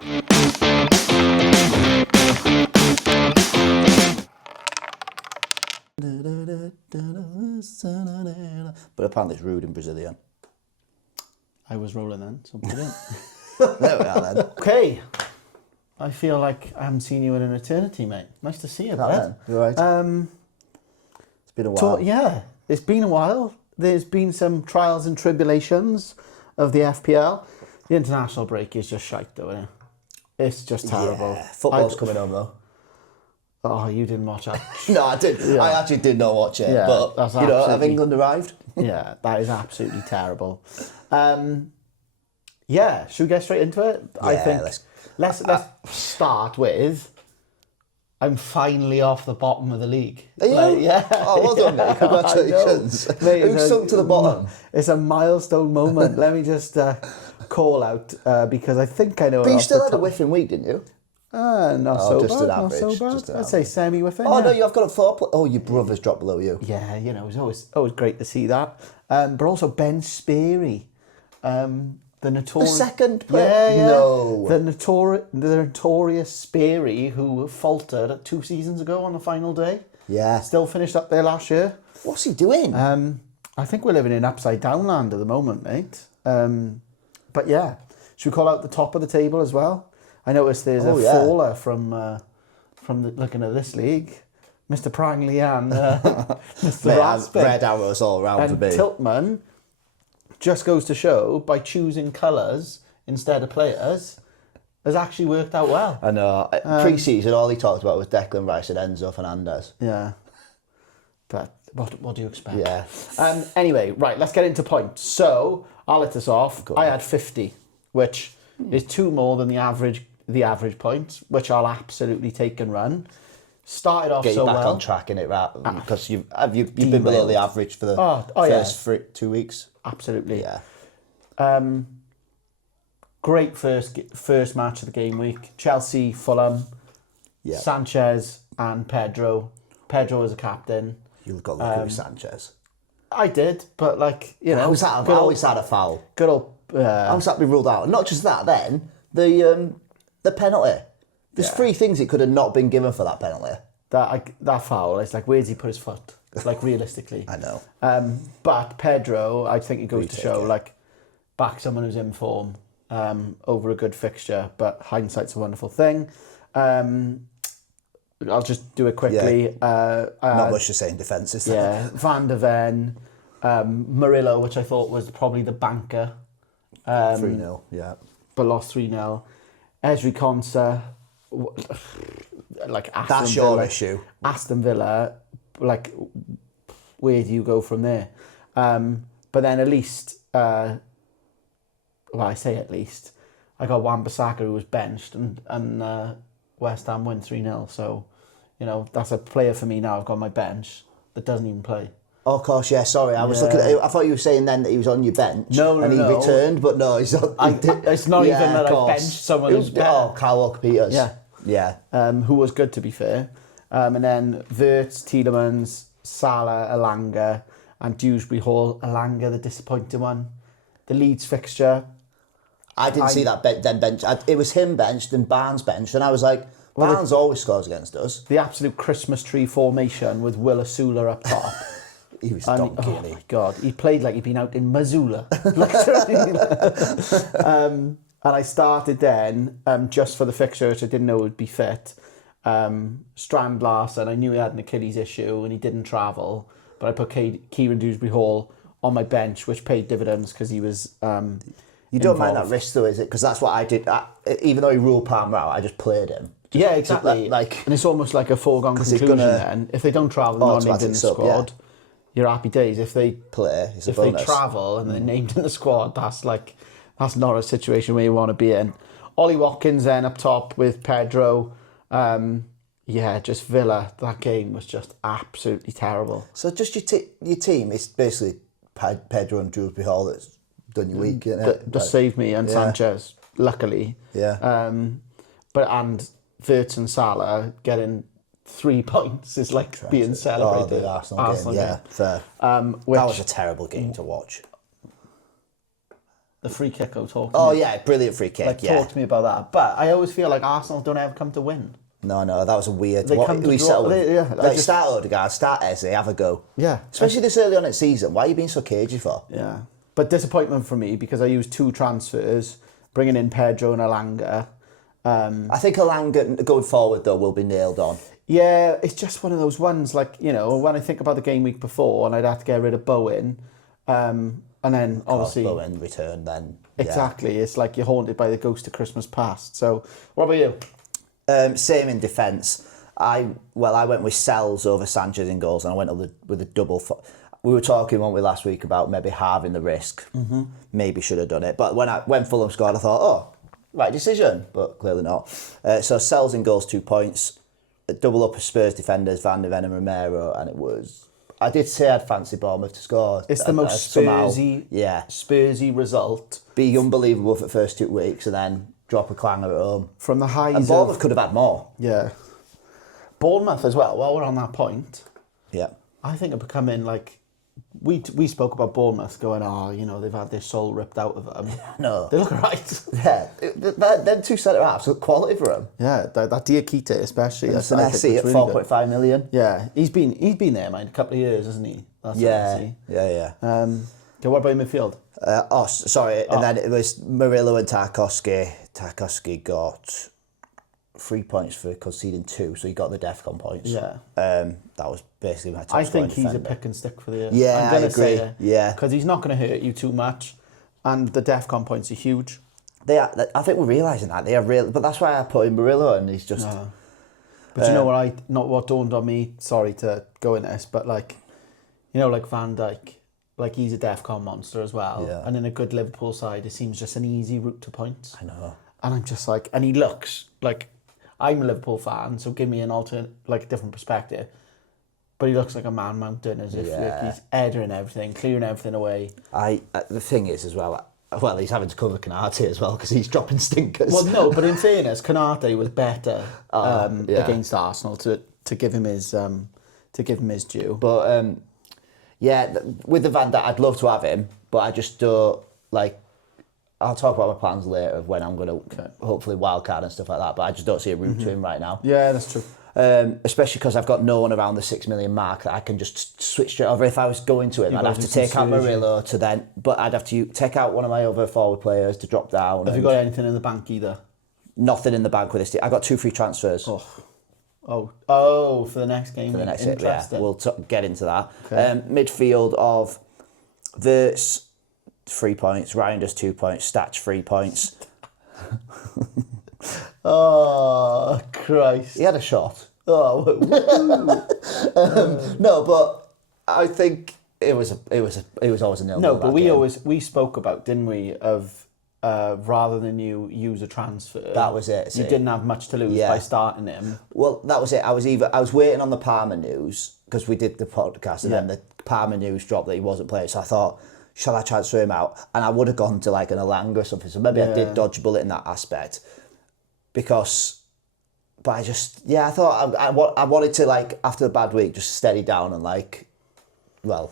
But apparently it's rude in Brazilian. I was rolling then, so put it in. There we are then. Okay. I feel like I haven't seen you in an eternity, mate. Nice to see you, bud. You right? It's been a while. Yeah, it's been a while. There's been some trials and tribulations of the FPL. The international break is just shite, though, isn't it? It's just terrible. Yeah. Football's coming on, though. Oh, you didn't watch that? No, I did. Yeah. I actually did not watch it. Yeah, but, that's you know, have England arrived? Yeah, that is absolutely terrible. Yeah, should we get straight into it? Yeah, I think let's start with I'm finally off the bottom of the league. Are you? Like, yeah. Oh, well done, mate. Congratulations. Mate, Who sunk to the bottom? It's a milestone moment. Let me just call out because I think I know. But you still had a whiffing week, didn't you? Not so just bad. an average, Not so bad. just an I'd say semi-whiffing. Oh, yeah. no, you've got a 4. Oh, your brother's dropped below you. Yeah, you know, it's always great to see that. But also Ben Sperry, the notorious... The second player? Yeah. No. The notorious Sperry who faltered 2 seasons ago on the final day. Yeah. Still finished up there last year. What's he doing? I think we're living in upside down land at the moment, mate. But yeah, should we call out the top of the table as well? I noticed there's a faller from looking at this league. Mr. Prangley and Mr. Raspin. Red arrows all around and for me. Tiltman just goes to show by choosing colours instead of players has actually worked out well. I know. Pre-season, all he talked about was Declan Rice and Enzo Fernandez. Yeah. But what do you expect? Yeah. Anyway, right, let's get into points. So, I'll let us off. I had 50, which is 2 more than the average points, which I'll absolutely take and run. Started off Get you so back well. on track in it, right? Because you've been below the average for the first 2 weeks. Absolutely. Yeah. Great first match of the game week. Chelsea, Fulham, Sanchez and Pedro. Pedro as a captain. You've got lucky with Sanchez. I did, but like, you know. How was that a foul? Good old... How was that be ruled out? Not just that then, the penalty. There's 3 things it could have not been given for that penalty. That foul, it's like, where does he put his foot? Like, realistically. I know. But Pedro, I think it goes to show, like, back someone who's in form over a good fixture, but hindsight's a wonderful thing. I'll just do it quickly. Yeah. Not much to say in defence, is there? Yeah, Van der Ven, Murillo, which I thought was probably the banker. 3-0, yeah. But lost 3-0. Ezri Konsa, like Aston That's Villa. your issue. Aston Villa, like, where do you go from there? But then at least, I say at least, I got Wan-Bissaka who was benched and West Ham win 3-0. So, you know, that's a player for me now. I've got my bench that doesn't even play. Oh, of course, yeah, sorry. I was looking at it. I thought you were saying then that he was on your bench. No, and he returned, but no, he's not. It's not even that I benched someone who's better. Oh, Kyle Walker-Peters. Yeah. Who was good, to be fair. And then Wirtz, Tielemans, Salah, Elanga, and Dewsbury Hall. Elanga, the disappointing one. The Leeds fixture. I didn't see that then bench. It was him benched and Barnes benched, and I was like, Barnes always scores against us. The absolute Christmas tree formation with Will Asula up top. He was donkey, oh my God, he played like he'd been out in Missoula. And I started then, just for the fixture, which I didn't know would be fit. Strand Larson, I knew he had an Achilles issue and he didn't travel, but I put Kieran Dewsbury Hall on my bench, which paid dividends because he was You don't mind that risk though, is it? Because that's what I did. Even though he ruled Palmer out, I just played him. Yeah, exactly. And it's almost like a foregone conclusion then. If they don't travel, they're not named in the squad. You're happy days. If they play, it's a if bonus. They travel and they're named in the squad, that's not a situation where you want to be in. Ollie Watkins then up top with Pedro. Just Villa. That game was just absolutely terrible. So just your team is basically Pedro and Dewsbury Hall that's done your week, isn't it? Just saved me and Sanchez, luckily. Yeah. And Wirtz and Salah getting 3 points is like being celebrated. Oh, the Arsenal game. Yeah, fair. That was a terrible game to watch. The free kick I was talking Oh, about. yeah, brilliant free kick, Like, yeah. talk to me about that. But I always feel like Arsenal don't ever come to win. No, that was a weird... They come to we draw- settled with? they- yeah, I Like, just- start Odegaard, start Eze, have a go. Yeah. Especially this early on in season. Why are you being so cagey for? Yeah. But disappointment for me because I used 2 transfers, bringing in Pedro and Alanga. I think Alanga, going forward, though, will be nailed on. Yeah, it's just one of those ones, like, you know, when I think about the game week before and I'd have to get rid of Bowen, and then obviously... Bowen return, then... Exactly, it's like you're haunted by the ghost of Christmas past. So, what about you? Same in defence. I went with Sells over Sanchez in goals, and I went with a double. We were talking, weren't we, last week about maybe halving the risk. Mm-hmm. Maybe should have done it. But when Fulham scored, I thought, oh, right decision, but clearly not. So Sells in goals, 2 points. A double up of Spurs defenders, Van de Ven and Romero, and it was... I did say I'd fancy Bournemouth to score. It's the most Spursy result. Be unbelievable for the first 2 weeks, and then drop a clanger at home. From the highs And Bournemouth could have had more. Yeah. Bournemouth as well, while we're on that point, Yeah. I think are becoming like... We spoke about Bournemouth going, you know, they've had their soul ripped out of them. No. They look right. Yeah. Them 2 centre-halves look quality for him. Yeah, that Diakite especially. And Senesi at 4.5 million. Yeah, he's been there, mind, a couple of years, hasn't he? That's Yeah. Okay, what about midfield? And then it was Murillo and Tarkowski. Tarkowski got 3 points for conceding 2, so he got the DEFCON points. Yeah. That was basically my top I think scoring he's defender. a pick and stick for the year. Yeah, I'm gonna I agree. say it, Yeah. because he's not going to hurt you too much, and the DEFCON points are huge. They are, I think we're realising that they are real, but that's why I put in Murillo, and he's just. But you know what dawned on me. Sorry to go in this, but like, you know, like Van Dijk, like he's a DEFCON monster as well. Yeah. And in a good Liverpool side, it seems just an easy route to points. I know. And I'm just like, and he looks like, I'm a Liverpool fan, so give me an alternate, like, different perspective. But he looks like a man mountain, as if like, he's headering everything, clearing everything away. The thing is as well, he's having to cover Canate as well because he's dropping stinkers. Well, no, but in fairness, Canate was better against Arsenal to give him his due. But with the Van Dijk, I'd love to have him, but I just don't like. I'll talk about my plans later of when I'm going to hopefully wildcard and stuff like that. But I just don't see a route to him right now. Yeah, that's true. Especially because I've got no one around the 6 million mark that I can just switch straight over. If I was going to him, I'd have to take out Murillo to then, but I'd have to take out one of my other forward players to drop down. Have you got anything in the bank either? Nothing in the bank with this team. I got 2 free transfers. Oh, for the next game. For the next game, yeah. We'll get into that. Okay. Midfield of Verts, 3 points. Ryan does 2 points. Stats 3 points. Oh, Christ. He had a shot. Oh, no, but I think it was always a nil. No, but we spoke about, didn't we, of rather than you use a transfer. That was it. You didn't have much to lose by starting him. Well, that was it. I was waiting on the Palmer news because we did the podcast, and then the Palmer news dropped that he wasn't playing. So I thought, shall I transfer him out? And I would have gone to like an Alanga or something. So maybe I did dodge a bullet in that aspect. But I just, I thought I wanted to, like, after a bad week, just steady down and, like, go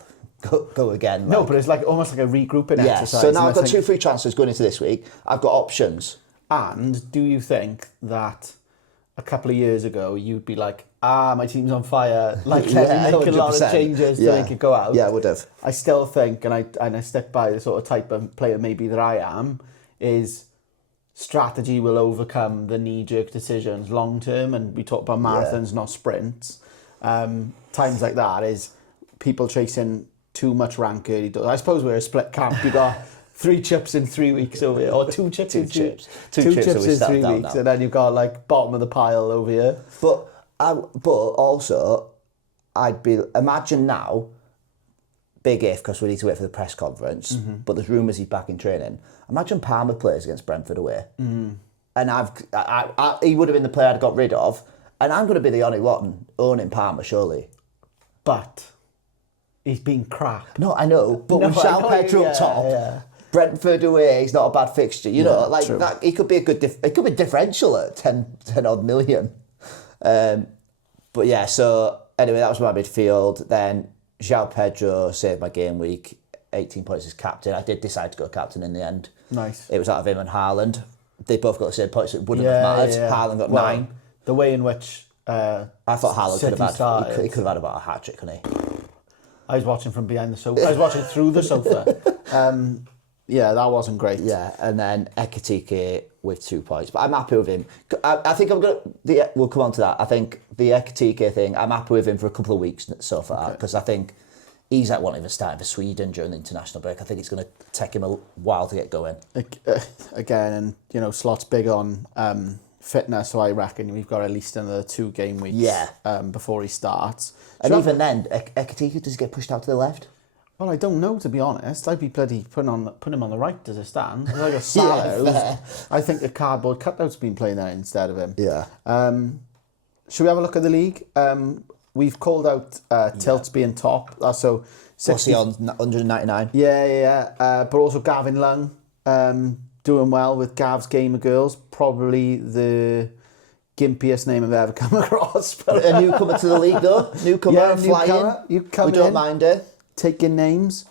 again. No, but it's like almost like a regrouping exercise. So now I've got 2 free transfers going into this week. I've got options. And do you think that a couple of years ago you'd be like, my team's on fire, like make a lot of changes to make it go out? Yeah, I would have. I still think, and I stick by the sort of type of player maybe that I am, is strategy will overcome the knee-jerk decisions long term, and we talk about marathons, not sprints. Times like that is people chasing too much rank early. I suppose we're a split camp. You got 3 chips in 3 weeks over here, or 2 chips in 3 weeks, and then you've got like bottom of the pile over here. But also, imagine now, big if, because we need to wait for the press conference, but there's rumours he's back in training. Imagine Palmer plays against Brentford away. And he would have been the player I'd got rid of, and I'm going to be the only one owning Palmer, surely. But he's been crap. No, I know, but with João Pedro up top, Brentford away, he's not a bad fixture. You know, like that, he could be a good. It could be differential at 10 odd million. But yeah, so anyway, that was my midfield. Then João Pedro saved my game week. 18 points as captain. I did decide to go captain in the end. Nice. It was out of him and Haaland. They both got the same points. It wouldn't have mattered. Yeah. Haaland got Well, 9. The way in which I thought Haaland could have started. he could have had about a hat trick, couldn't he? I was watching from behind the sofa. I was watching through the sofa. Yeah, that wasn't great. Yeah, and then Ekitike with 2 points. But I'm happy with him. I think I'm going to... We'll come on to that. I think the Ekitike thing, I'm happy with him for a couple of weeks so far, because I think he's like wanting to start for Sweden during the international break. I think it's going to take him a while to get going. Again, and, you know, Slot's big on fitness, so I reckon we've got at least another 2 game weeks before he starts. And even then, Ekitike, does he get pushed out to the left? Well, I don't know, to be honest. I'd be bloody putting him on the right as it stands. Like a Salah, I think a cardboard cutout's been playing there instead of him. Yeah. Should we have a look at the league? We've called out Tilts being top. So 60, what's he on? 199? Yeah. But also Gavin Lung doing well with Gav's Game of Girls. Probably the gimpiest name I've ever come across. But A newcomer to the league, though. Newcomer, flying. You come we don't mind it. Taking names.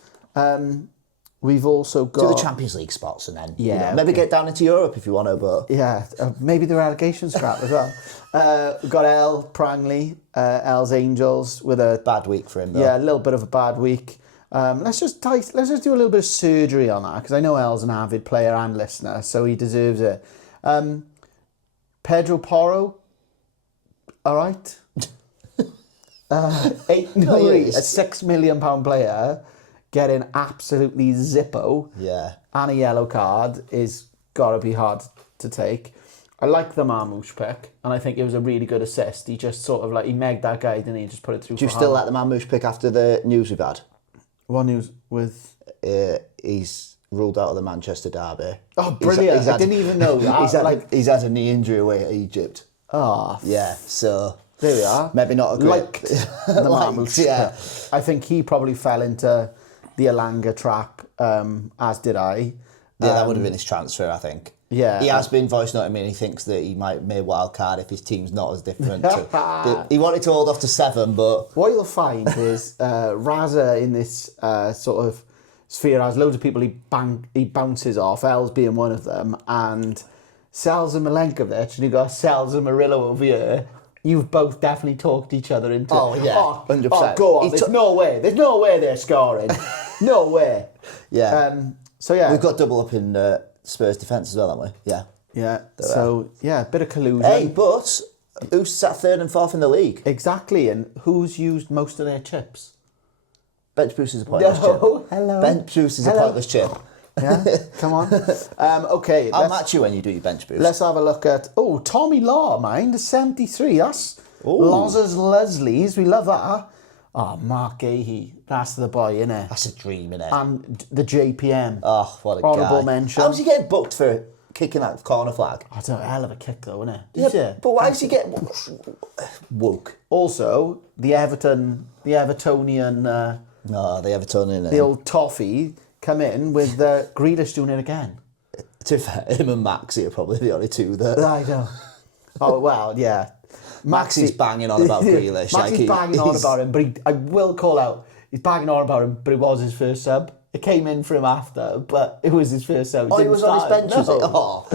We've also got... Do the Champions League spots and then maybe get down into Europe if you want to, but... Yeah, maybe the relegation scrap as well. We've got El Prangley, El's Angels, with a... Bad week for him, though. Yeah, a little bit of a bad week. Let's just do a little bit of surgery on that, because I know El's an avid player and listener, so he deserves it. Pedro Porro, all right. 8 million, a £6 million player getting absolutely zippo. Yeah. And a yellow card is got to be hard to take. I like the Marmouche pick, and I think it was a really good assist. He just sort of he megged that guy, didn't he? Just put it through. Do you still like the Marmouche pick after the news we've had? What news with? He's ruled out of the Manchester derby. Oh, brilliant! I didn't even know that. He's had a knee injury away at Egypt. Oh, yeah. So there we are. Maybe not a great... Like the Marmouche. Yeah. I think he probably fell into the Elanga trap, as did I. Yeah, that would have been his transfer, I think. Yeah. He has been voice noting me, and he thinks that he might make wild card if his team's not as different. He wanted to hold off to 7, but... What you'll find is Raza in this sort of sphere has loads of people he bounces off, Els being one of them, and Selza Milenkovic, and you've got Selza Murillo over here. You've both definitely talked each other into... Oh, yeah, 100%. Oh, go on, there's no way they're scoring. No way. Yeah. So, yeah. We've got double up in Spurs defence as well, haven't we? Yeah. Yeah. So, yeah, a bit of collusion. Hey, but who's sat 3rd and 4th in the league? Exactly, and who's used most of their chips? Bench Bruce is a pointless chip. Hello. Bench Bruce is a pointless chip. Yeah, come on. Okay. I'll match you when you do your bench boost. Let's have a look at... Oh, Tommy Law, mind, 73. That's Loz's Leslie's. We love that. Oh, Mark Gahey. That's the boy, innit? That's a dream, innit? And the JPM. Oh, what a Honourable guy. mention. How's he getting booked for kicking that corner flag? Oh, it's a hell of a kick, though, isn't it? Yeah, but why is he getting... woke? Also, the Evertonian... No, the Evertonian... The old toffee come in with Grealish doing it again. To be fair, him and Maxi are probably the only two that... I know. Oh, well, yeah. Maxi's banging on about Grealish. Maxi's banging on about him, but I will call out, he's banging on about him, but it was his first sub. It came in for him after, but it was his first sub. He was on his bench, was it? Oh.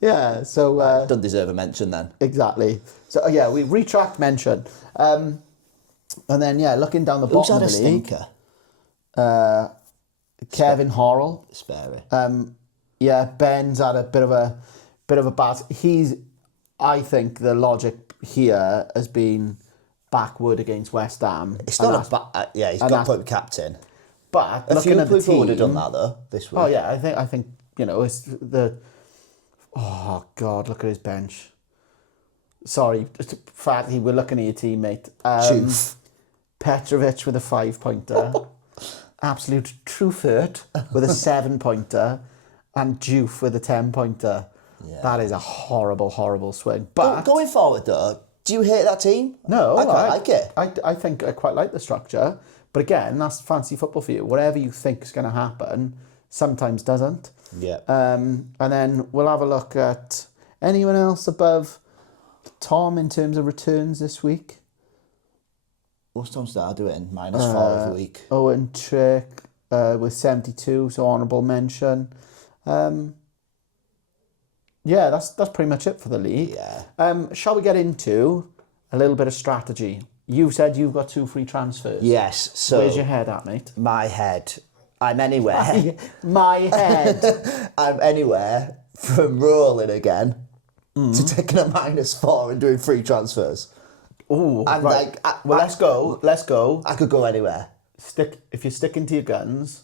Yeah, so... doesn't deserve a mention then. Exactly. So, yeah, we retract mention. And then, yeah, looking down the bottom of the league... Stinker? Kevin Horrell. Spare. Yeah, Ben's had a bit of a bad... I think the logic here has been backward against West Ham. It's not a bad... Yeah, he's got to put captain. But a looking few at the people team, would have done that, though, this week. Oh, yeah, I think you know, it's the... Oh, God, look at his bench. Sorry, Fatty, we're looking at your teammate. Petrovic with a 5-pointer. Absolute Truffert with a 7-pointer. And Juve with a 10-pointer. Yeah. That is a horrible, horrible swing. But going forward, though, do you hate that team? No, I quite like it. I think I quite like the structure. But again, that's fancy football for you. Whatever you think is going to happen, sometimes doesn't. Yeah. And then we'll have a look at anyone else above Tom in terms of returns this week. What's Tom Star doing? -4 of the week. Owen Trick. with 72, so honourable mention. Yeah, that's pretty much it for the league. Yeah. Shall we get into a little bit of strategy? You said you've got 2 free transfers. Yes. So where's your head at, mate? my head, I'm anywhere. My head. I'm anywhere from rolling again to taking a -4 and doing free transfers. Ooh, And right. Let's go. I could go anywhere. If you're sticking to your guns,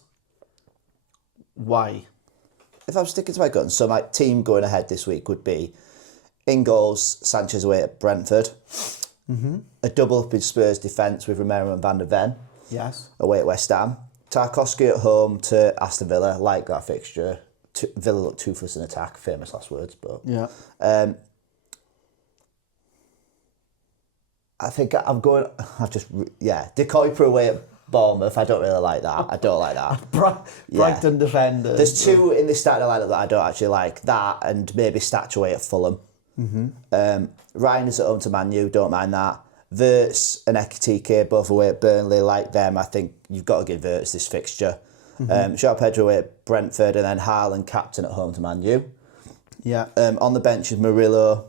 why? If I'm sticking to my guns, so my team going ahead this week would be in goals, Sanchez away at Brentford. A double up in Spurs defence with Romero and Van der Ven. Yes. Away at West Ham. Tarkowski at home to Aston Villa. Like that fixture. Villa look toothless in attack. Famous last words, but Yeah. I think I'm going. De Kuiper away at Bournemouth. I don't really like that. I don't like that. Brighton defenders. There's 2 in this starting lineup that I don't actually like. That and maybe Statch away at Fulham. Ryan is at home to Man U. Don't mind that. Verts and Ekitike both away at Burnley. Like them, I think you've got to give Verts this fixture. João Pedro away at Brentford, and then Haaland captain at home to Man U. Yeah. On the bench is Murillo,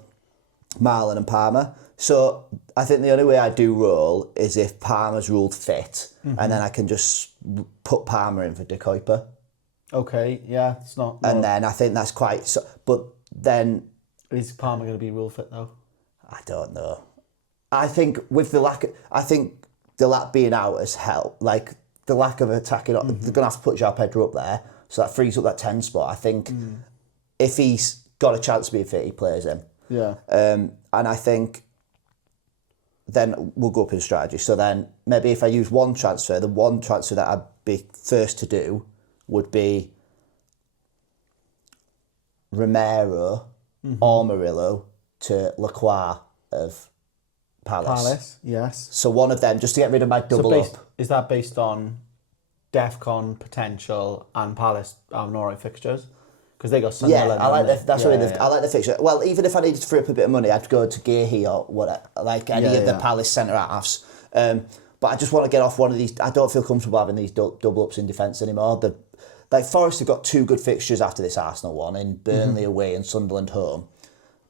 Marlon and Palmer. So I think the only way I do roll is if Palmer's ruled fit, and then I can just put Palmer in for De Kuiper. Okay, yeah, it's not... And then I think that's quite... But then... Is Palmer going to be rule fit, though? I don't know. I think with the lack... I think the lack being out has helped. Like, the lack of attacking... They're going to have to put João Pedro up there, so that frees up that 10 spot. I think if he's got a chance to be fit, he plays him. Yeah. And I think... Then we'll go up in strategy. So then maybe if I use one transfer, the one transfer that I'd be first to do would be Romero or Murillo to Lacroix of Palace. Yes. So one of them, just to get rid of my double up. Is that based on DEFCON potential and Palace having alright fixtures? Because they got Sunderland. Yeah, I like I like the fixture. Well, even if I needed to free up a bit of money, I'd go to Gearhey or whatever, like any of the Palace centre halves. But I just want to get off one of these. I don't feel comfortable having these double ups in defence anymore. Forest have got 2 good fixtures after this Arsenal one, in Burnley away and Sunderland home.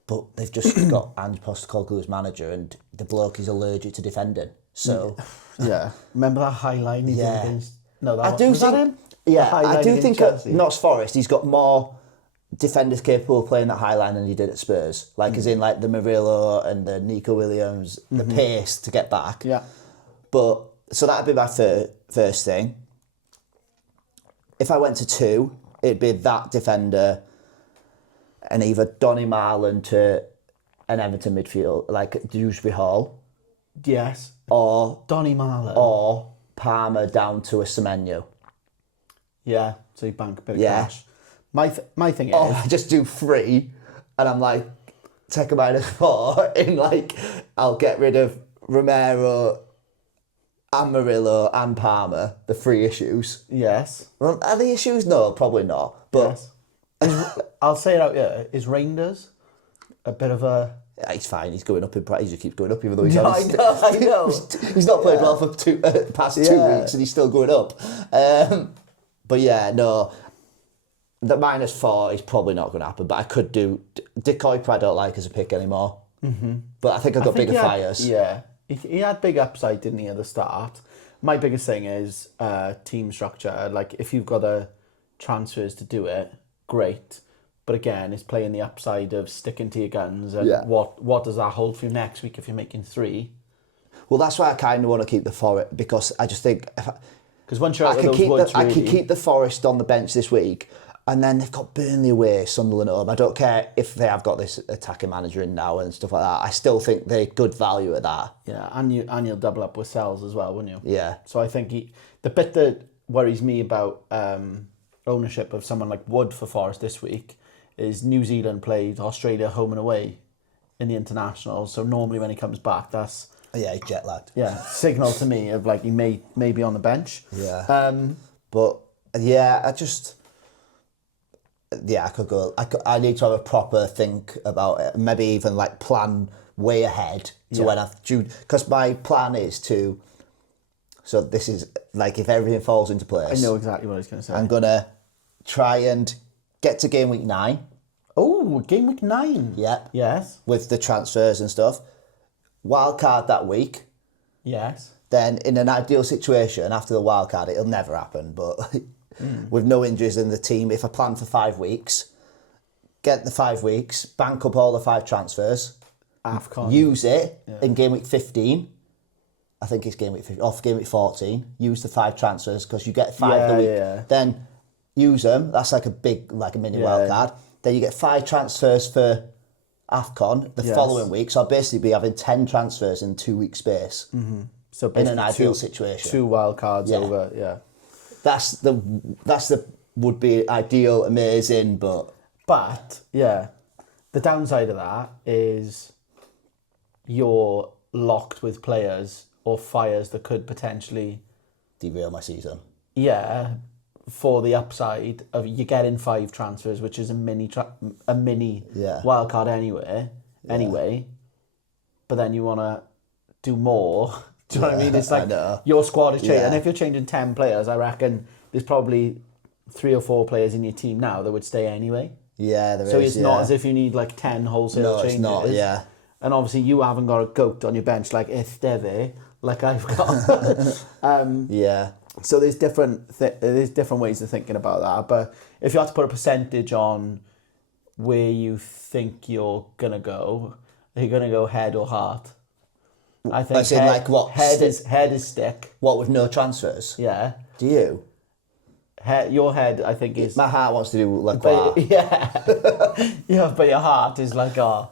But they've just got Ange Postecoglou as manager, and the bloke is allergic to defending. So yeah, remember that high line he did against? No, that was that him? Yeah, I do think at Notts Forest he's got more defenders capable of playing that high line than he did at Spurs. Like as in like the Murillo and the Nico Williams, the pace to get back. Yeah. But so that'd be my first thing. If I went to 2, it'd be that defender and either Donny Marlon to an Everton midfield, like Dewsbury Hall. Yes. Or Donny Marlon. Or Palmer down to a Semenyo. Yeah, so you bank a bit of cash. My thing is... I just do 3 and I'm like, take a -4 in like, I'll get rid of Romero and Murillo and Palmer, the 3 issues. Yes. Well, are the issues? No, probably not. But I'll say it out here. Is Reinders a bit of a... Yeah, he's fine. He's going up in price. He just keeps going up, even though he's I know. He's not played well for past 2 weeks, and he's still going up. But yeah, no, the -4 is probably not going to happen. But I could do De Kuiper. I don't like as a pick anymore. But I think I've got bigger fires. Yeah, he had big upside, didn't he, at the start? My biggest thing is team structure. Like if you've got the transfers to do it, great. But again, it's playing the upside of sticking to your guns. And what does that hold for you next week if you're making 3? Well, that's why I kind of want to keep the Forest, because I just think... Because once you're out of those woods, I could keep the Forest on the bench this week, and then they've got Burnley away, Sunderland home. I don't care if they have got this attacking manager in now and stuff like that. I still think they're good value at that. Yeah, and you'll double up with Sells as well, wouldn't you? Yeah. So I think the bit that worries me about ownership of someone like Wood for Forest this week is New Zealand played Australia home and away in the international. So normally when he comes back, that's... Yeah, he's jet lagged. Yeah, signal to me of like he may be on the bench. Yeah. But yeah, I could go. I need to have a proper think about it. Maybe even like plan way ahead to when I've due. Because my plan is to So this is like if everything falls into place. I know exactly what I was going to say. I'm gonna try and get to game week 9. Oh, game week 9. Yep. Yes. With the transfers and stuff. Wild card that week. Yes. Then in an ideal situation after the wild card, it'll never happen. But with no injuries in the team, if I plan for 5 weeks, get the 5 weeks, bank up all the 5 transfers, AFCON. use it in game week 15. I think it's game week 15, off game week 14. Use the 5 transfers because you get 5 the week. Yeah. Then use them. That's like a mini wild card. Then you get 5 transfers for AFCON the following week. So I'll basically be having 10 transfers in 2 week space. Mm-hmm. So in an ideal situation. 2 wild cards over, yeah. That's the would be ideal, amazing, but yeah, the downside of that is you're locked with players or fires that could potentially derail my season. Yeah, for the upside of you getting 5 transfers, which is a mini wild card anyway. But then you want to do more. Do you know what I mean? It's like your squad is changing, and if you're changing 10 players, I reckon there's probably 3 or 4 players in your team now that would stay anyway. Yeah, there is. So it's not as if you need like 10 wholesale changes. No, it's not. Yeah. And obviously you haven't got a goat on your bench like Esteve, like I've got. Yeah. So there's different ways of thinking about that. But if you had to put a percentage on where you think you're gonna go, are you gonna go head or heart? I think head is stick. What, with no transfers? Yeah. Do you? Your head, I think, is... My heart wants to do Lacroix. Yeah, but your heart is like, I'll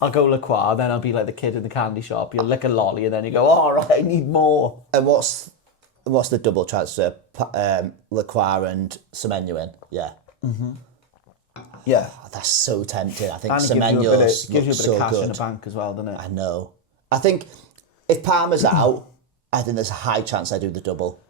go Lacroix, then I'll be like the kid in the candy shop. You'll lick a lolly, and then you go, all right, I need more. And what's the double transfer? Lacroix and Semenyo in? Yeah. Mm-hmm. Yeah. Oh, that's so tempting. I think Semenyo's gives you a bit of cash good in the bank as well, doesn't it? I know. I think if Palmer's out, I think there's a high chance I do the double.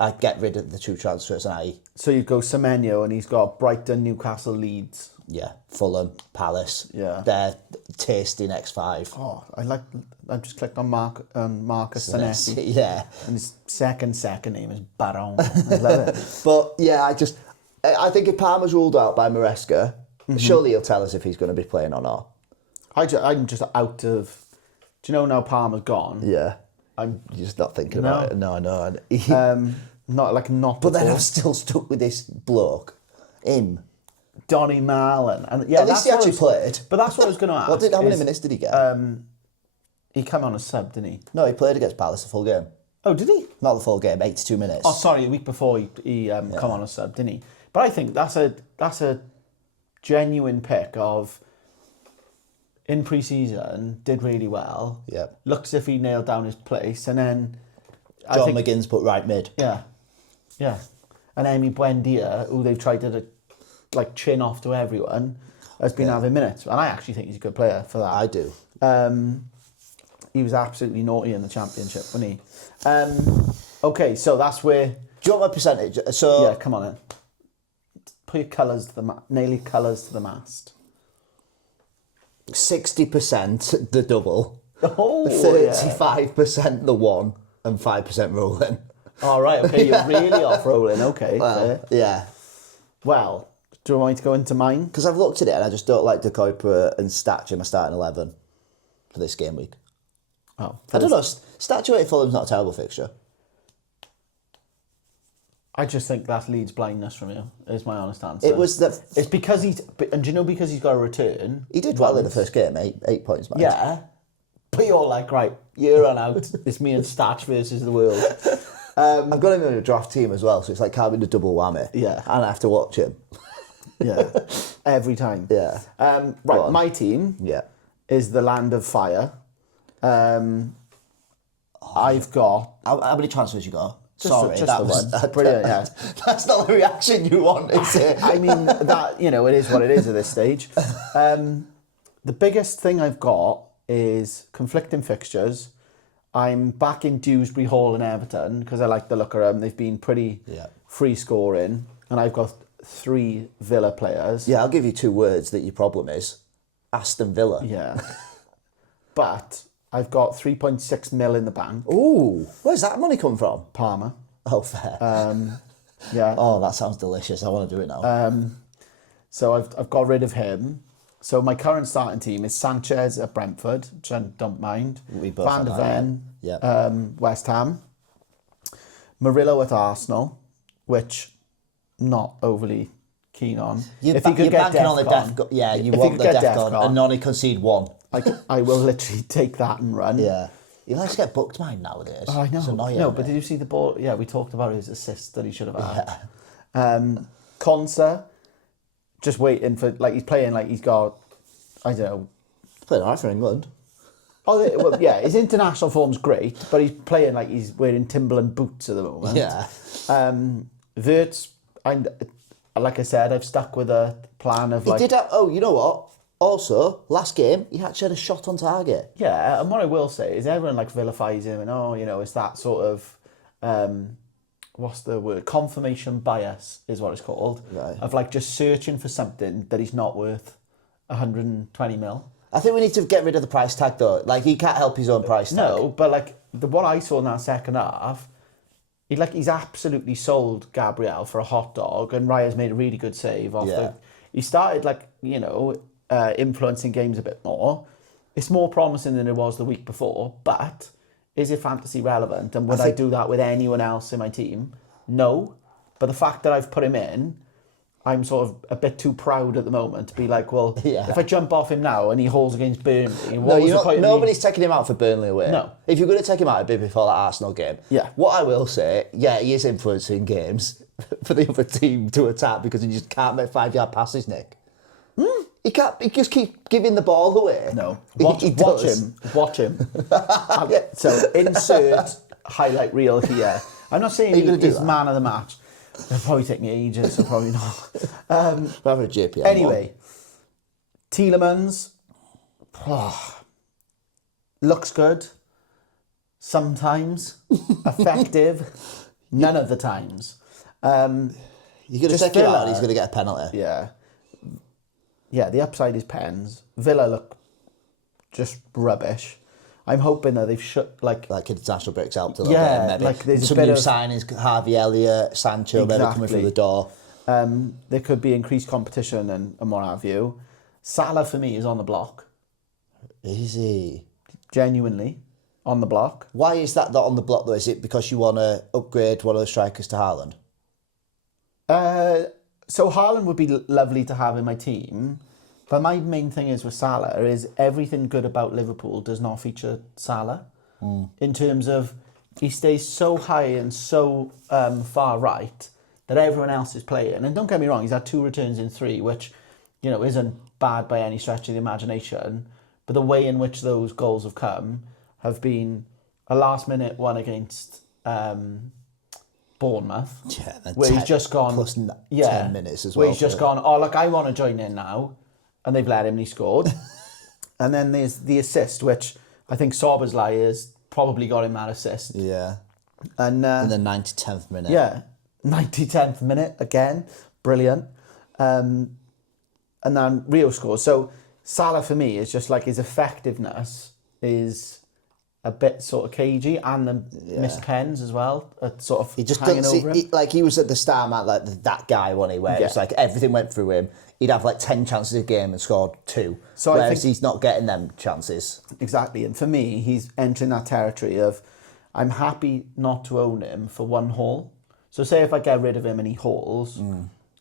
I'd get rid of the 2 transfers and So you'd go Semenyo, and he's got Brighton, Newcastle, Leeds. Yeah, Fulham, Palace. Yeah. They're tasty next 5. Oh, I've just clicked on Marcus Senesi. Yeah. And his second name is Baron. I love it. But yeah, I think if Palmer's ruled out by Maresca, surely he'll tell us if he's going to be playing or not. I'm just out of... Do you know now Palmer's gone? Yeah. I'm just not thinking about it. No, no. Not. But then I'm still stuck with this bloke, him, Donny Marlin, and at least he actually played. But that's what I was going to ask. How many minutes did he get? He came on a sub, didn't he? No, he played against Palace the full game. Oh, did he? Not the full game, 82 minutes. Oh, sorry, a week before he come on a sub, didn't he? But I think that's a genuine pick of. In pre-season, did really well. Yeah. Looks as if he nailed down his place, and then John McGinn's put right mid. Yeah. And Emi Buendia, who they've tried to chin off to everyone, has been having minutes, and I actually think he's a good player for that. I do. He was absolutely naughty in the Championship, wasn't he? Okay, so that's where. Do you want my percentage? So yeah, come on in. Put your colours to the nail your colours to the mast. 60% the double, Oh, 35% the 1, and 5% rolling. All right, okay, you're really off rolling. Okay, Well, yeah. Well, do you want me to go into mine? Because I've looked at it and I just don't like De Kuiper and Statue in my starting 11 for this game week. Oh, I don't know. Statue at Fulham's not a terrible fixture. I just think that's Leeds blindness from you, is my honest answer. It was that. It's because and do you know because he's got a return? He did well in the first game, 8 points, man. Yeah. But you're like, right, you're on out. It's me and Statch versus the world. I've got him in a draft team as well, so it's like having a double whammy. Yeah. And I have to watch him. Yeah. Every time. Yeah. Right, my team is the Land of Fire. I've got... How many transfers you got? Sorry, just the one. Brilliant, yeah. That's not the reaction you want, is it? I mean, that, it is what it is at this stage. The biggest thing I've got is conflicting fixtures. I'm back in Dewsbury Hall and Everton because I like the look of them. They've been pretty free scoring. And I've got 3 Villa players. Yeah, I'll give you 2 words that your problem is. Aston Villa. Yeah. But I've got 3.6 mil in the bank. Ooh, where's that money come from? Parma. Oh, fair. Yeah. Oh, that sounds delicious. I want to do it now. So I've got rid of him. So my current starting team is Sanchez at Brentford, which I don't mind. We both Van have der that, Ven, yeah. West Ham. Murillo at Arsenal, which not overly keen on. You're banking on the Defcon. Yeah, you want the Defcon and only concede one. I will literally take that and run. Yeah. You like to get booked mine nowadays. Oh, I know. It's annoying. No, but did you see the ball? Yeah, we talked about his assist that he should have had. Yeah. Conser, just waiting for, like, he's playing like he's got, I don't know. He's playing hard for England. Oh, well, yeah, his international form's great, but he's playing like he's wearing Timberland boots at the moment. Yeah. Wirtz, like I said, I've stuck with a plan of like... He did have, you know what? Also, last game, he actually had a shot on target. Yeah, and what I will say is everyone like vilifies him and, it's that sort of, what's the word? Confirmation bias is what it's called. Right. Of like just searching for something that he's not worth 120 mil. I think we need to get rid of the price tag though. Like, he can't help his own price tag. No, but like what I saw in that second half, he's absolutely sold Gabriel for a hot dog, and Raya's made a really good save off he started influencing games a bit more. It's more promising than it was the week before, but is it fantasy relevant? And would I do that with anyone else in my team? No. But the fact that I've put him in, I'm sort of a bit too proud at the moment to be like, well, if I jump off him now and he holds against Burnley, nobody's taking him out for Burnley away. No. If you're going to take him out, it'd be before that Arsenal game. Yeah. What I will say, he is influencing games for the other team to attack because he just can't make 5-yard passes, Nick. He can't. He just keeps giving the ball away. No. Watch him. So insert highlight reel here. I'm not saying he's man of the match. It'll probably take me ages, so probably not. Rather a JPM. Anyway, Tielemans looks good. Sometimes effective. None of the times. You're going to take him out and he's going to get a penalty. Yeah. Yeah, the upside is pens. Villa look just rubbish. I'm hoping that they've shut like international breaks helped a little bit. Maybe like there's some new signings, Harvey Elliott, Sancho, maybe coming through the door. There could be increased competition and what have you. Salah for me is on the block. Is he? Genuinely on the block. Why is that not on the block though? Is it because you want to upgrade one of the strikers to Haaland? So Haaland would be lovely to have in my team, but my main thing is with Salah is everything good about Liverpool does not feature Salah. In terms of he stays so high and so far right that everyone else is playing. And don't get me wrong, he's had 2 returns in 3, which isn't bad by any stretch of the imagination. But the way in which those goals have come have been a last-minute one against Bournemouth, where he's just gone plus 10 minutes as well. Where he's just gone, look, I want to join in now, and they've let him and he scored. And then there's the assist, which I think Szoboszlai has probably got him that assist. Yeah. And in the 90-10th minute. Yeah, 90-10th minute again, brilliant. And then Rio scores. So Salah for me is just like his effectiveness is a bit sort of cagey, and the missed pens as well. Sort of he just hanging over him. He was at the start, man, like that guy, wasn't he? Where it's like everything went through him. He'd have like 10 chances a game and scored 2. So whereas he's not getting them chances. Exactly. And for me, he's entering that territory of I'm happy not to own him for 1 haul. So say if I get rid of him and he hauls,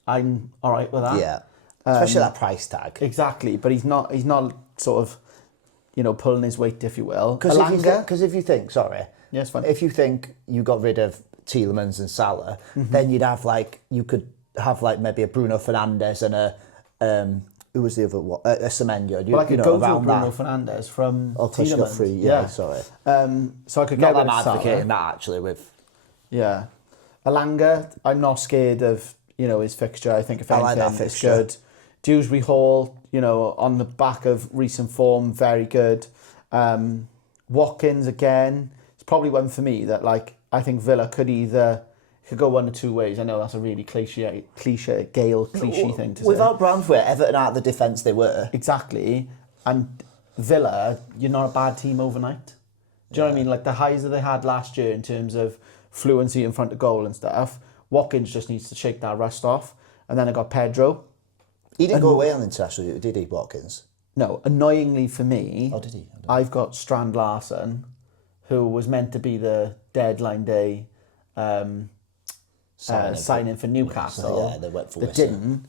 I'm all right with that. Yeah. Especially that price tag. Exactly. But he's not sort of pulling his weight, if you will. Because if you think, yes, fine. If you think you got rid of Tielemans and Salah, then you could have maybe a Bruno Fernandes and a who was the other one? A Semenyo. Well, I could go for Bruno Fernandes from Tielemans. Free, sorry. So I could get rid of Salah. Advocating that actually with. Yeah, Alanga. I'm not scared of his fixture. I think if anything, it's good. Dewsbury Hall, on the back of recent form, very good. Watkins again. It's probably one for me that I think Villa could go one of 2 ways. I know that's a really cliche thing to say. Without Braithwaite, Everton aren't the defence they were. Exactly. And Villa, you're not a bad team overnight. Do you know what I mean? Like the highs that they had last year in terms of fluency in front of goal and stuff, Watkins just needs to shake that rust off. And then I got Pedro. He didn't go away on international, did he, Watkins? No, annoyingly for me, Oh, did he? I've got Strand Larson, who was meant to be the deadline day signing for Newcastle. Yeah, they went for They Whistle. didn't.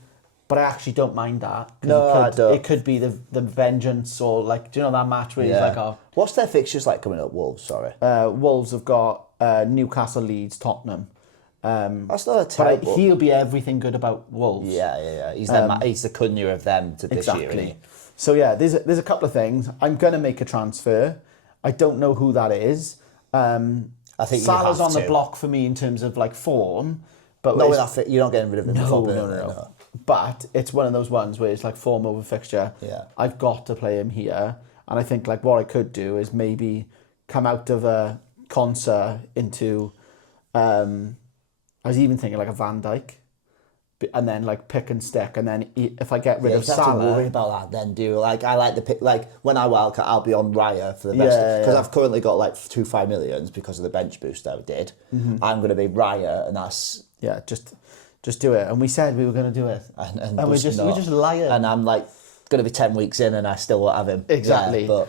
But I actually don't mind that. No, I don't. It could be the vengeance or like, do you know that match where he's like, oh... What's their fixtures like coming up, Wolves, sorry? Wolves have got Newcastle, Leeds, Tottenham. That's not a terrible... But he'll be everything good about Wolves. Yeah. He's the Cunha of them to this year, isn't he? So yeah, there's a couple of things. I'm going to make a transfer. I don't know who that is. I think Salah's you have on the to. block for me in terms of like form. But No, you're not getting rid of him. No. But it's one of those ones where it's like form over fixture. Yeah. I've got to play him here. And I think like what I could do is maybe come out of a Conser into... I was even thinking like a Van Dijk. And then like pick and stick. And then if I get rid of Salah... You have to worry about that then, do you? Like, I like the pick... Like, when I wildcard, I'll be on Raya for the best... Because I've currently got like 5 millions because of the bench boost I did. Mm-hmm. I'm going to be Raya, and that's... Yeah, just do it. And we said we were going to do it. And we're just lying. And I'm like, going to be 10 weeks in and I still won't have him. Exactly. Yeah,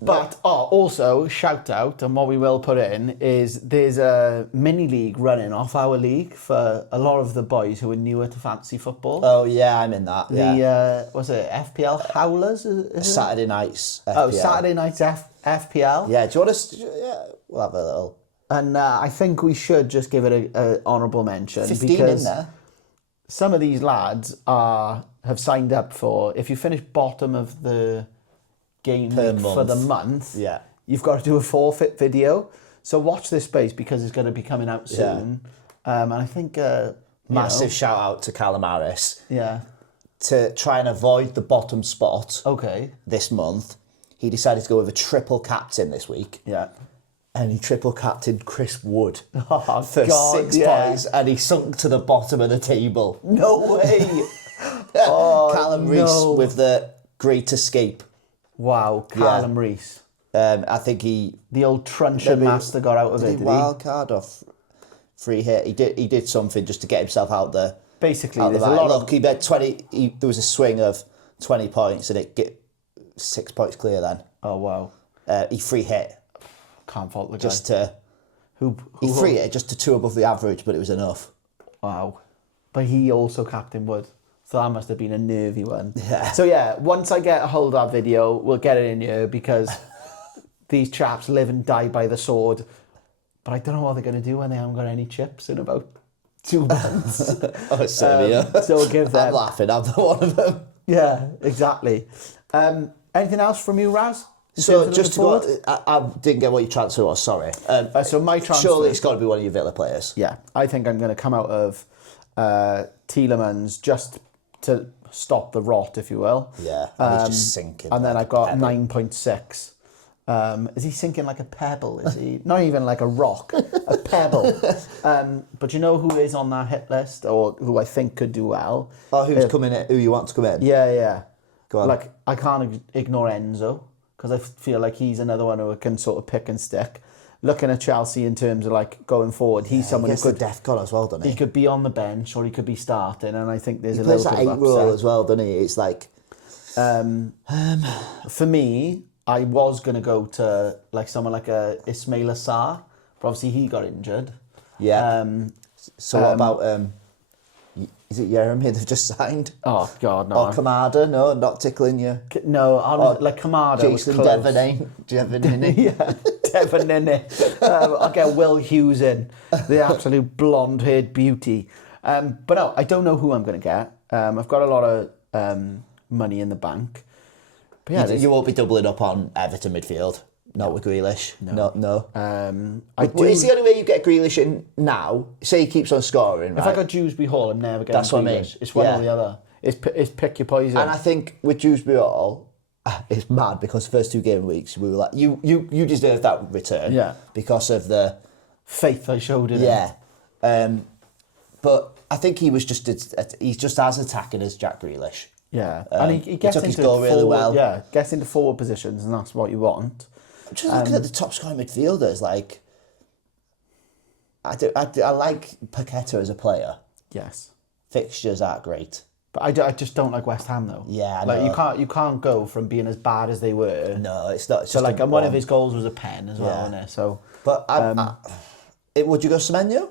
but also, shout out, and what we will put in is there's a mini league running off our league for a lot of the boys who are newer to fantasy football. Oh, yeah, I'm in that. The, was it FPL Howlers? Is it? Saturday nights FPL. Oh, Saturday nights FPL. Yeah, do you want to... Yeah, we'll have a little... And I think we should just give it an honourable mention 15 because in there. Some of these lads have signed up for, if you finish bottom of the game for the month, you've got to do a forfeit video. So watch this space because it's going to be coming out soon. And I think... Massive shout out to Callum Harris. Yeah. To try and avoid the bottom spot this month, he decided to go with a triple captain this week. Yeah. And he triple captained Chris Wood for 6 points, and he sunk to the bottom of the table. No way! Callum Rees with the great escape. Wow, Callum Rees. I think the old truncheon master got out of it. Did he wild card or free hit? He did something just to get himself out there. Basically, there's a lot of... he bet 20. There was a swing of 20 points, and it get 6 points clear. Then. Oh wow! He free hit. Can't fault the guy. Just to... He free it just to 2 above the average, but it was enough. Wow. But he also captain Wood. So that must have been a nervy one. Yeah. So yeah, once I get a hold of that video, we'll get it in here because these chaps live and die by the sword. But I don't know what they're going to do when they haven't got any chips in about 2 months. So we'll give them... I'm laughing, I'm one of them. Yeah, exactly. Anything else from you, Raz? So just to go, I didn't get what your transfer was, sorry. So my transfer... Surely it's got to be one of your Villa players. Yeah, I think I'm going to come out of Tielemans just to stop the rot, if you will. Yeah, and he's just sinking. And then I've got 9.6. Is he sinking like a pebble? Is he? Not even like a rock, a pebble. But you know who is on that hit list, or who I think could do well? Oh, who's coming in? Who you want to come in? Yeah. Go on. Like, I can't ignore Enzo, because I feel like he's another one who can sort of pick and stick. Looking at Chelsea in terms of like going forward, he's someone who could... the death god as well, doesn't he? He could be on the bench or he could be starting, and I think there's a little bit of upset. He plays that 8 role as well, doesn't he? It's like... For me, I was going to go to like someone like a Ismail Assar, but obviously he got injured. Yeah. So what about... is it Jeremy they've just signed? Oh, God, no. Or Kamada? No, not tickling you. No, like Kamada was close. Devonini. Yeah, Devonini. I'll get Will Hughes in, the absolute blonde-haired beauty. But no, I don't know who I'm going to get. I've got a lot of money in the bank. But yeah, you won't be doubling up on Everton midfield. Not with Grealish. No. Is the only way you get Grealish in now? Say he keeps on scoring, right? If I got Dewsbury Hall, I'm never getting That's what Grealish. I mean. It's one or the other. It's pick your poison. And I think with Dewsbury Hall, it's mad because the first 2 game weeks we were like, you deserve that return. Yeah. Because of the faith I showed in him. But I think he was he's just as attacking as Jack Grealish. Yeah, and he gets took his into goal really forward, well. Yeah, gets into forward positions, and that's what you want. I'm just looking at the top scoring midfielders. Like, I like Paqueta as a player. Yes, Fixtures aren't great. but I just don't like West Ham though. Yeah, I like know. you can't go from being as bad as they were. No, it's not. It's So just like, and one of his goals was a pen as well, Yeah. wasn't it? So, But would you go Semenyo?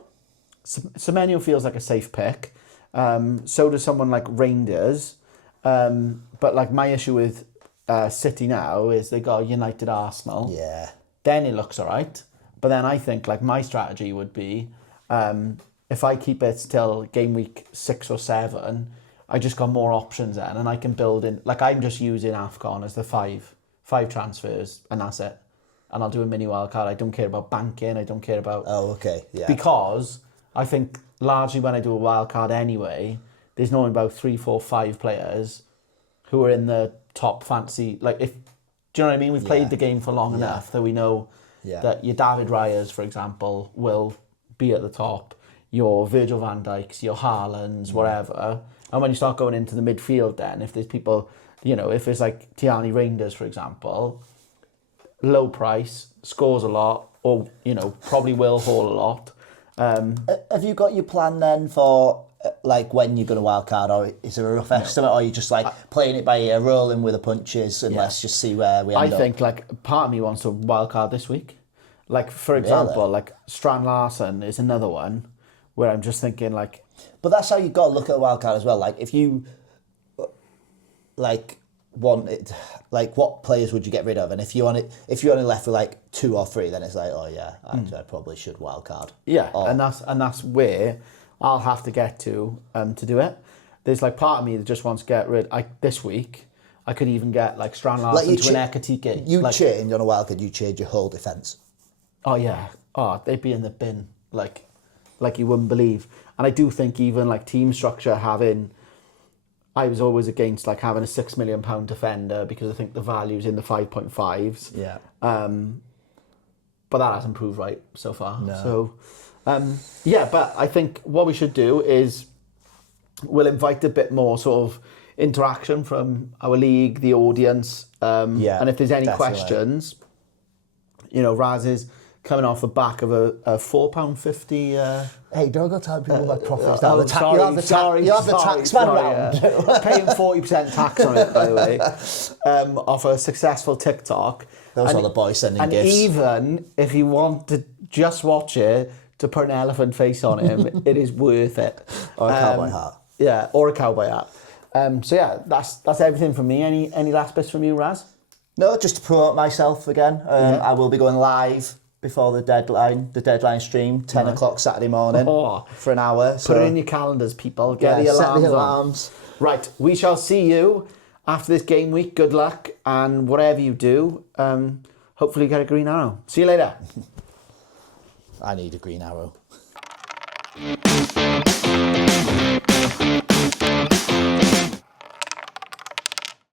Semenyo feels like a safe pick. So does someone like Rangers. But like my issue with City now is they got United, Arsenal. Yeah. Then it looks all right. But then I think like my strategy would be, if I keep it till game week 6 or 7, I just got more options then, and I can build in. Like I'm just using AFCON as the five transfers, and that's it. And I'll do a mini wildcard. I don't care about banking. I don't care about Okay. Yeah. because I think largely when I do a wildcard anyway, there's normally about 3, 4, 5 players who are in the top fantasy. Like if, do you know what I mean? We've played the game for long enough that we know that your David Rayas, for example, will be at the top. Your Virgil van Dijks, your Haalands, whatever. And when you start going into the midfield, then if there's people, if it's like Tiani Reinders, for example, low price, scores a lot, or probably will haul a lot. Have you got your plan then for like when you're going to wildcard, or is there a rough estimate, or are you just like playing it by ear, rolling with the punches, and let's just see where we end up? I think like part of me wants a wildcard this week. Like for example, like Strand Larsen is another one where I'm just thinking like. But that's how you've got to look at a wildcard as well. Like if you like want it, like what players would you get rid of? And if you're only left with like 2 or 3, then it's like, oh yeah, actually I probably should wildcard. Yeah, and that's where I'll have to get to do it. There's like part of me that just wants to get rid. This week I could even get like Strand Larsen to an Ekatike. You change on a wildcard, you change your whole defence. Oh yeah, they'd be in the bin like you wouldn't believe. And I do think even like team structure I was always against like having a £6 million defender because I think the value's in the 5.5s. Yeah. But that hasn't proved right so far. No. So, but I think what we should do is we'll invite a bit more sort of interaction from our league, the audience. And if there's any questions, Raz is coming off the back of a £4.50. Hey, don't go telling people about profits. You'll have the tax man round. Paying 40% tax on it, by the way, off a successful TikTok. Those are the boys sending gifts. And even if you want to just watch it to put an elephant face on him, it is worth it. Or a cowboy hat. Yeah, or a cowboy hat. That's everything from me. Any last bits from you, Raz? No, just to promote myself again. I will be going live before the deadline stream, 10 o'clock Saturday morning for an hour. Put it in your calendars, people. Get the alarms set the on. alarms. Right, we shall see you after this game week. Good luck, and whatever you do, hopefully you get a green arrow. See you later. I need a green arrow.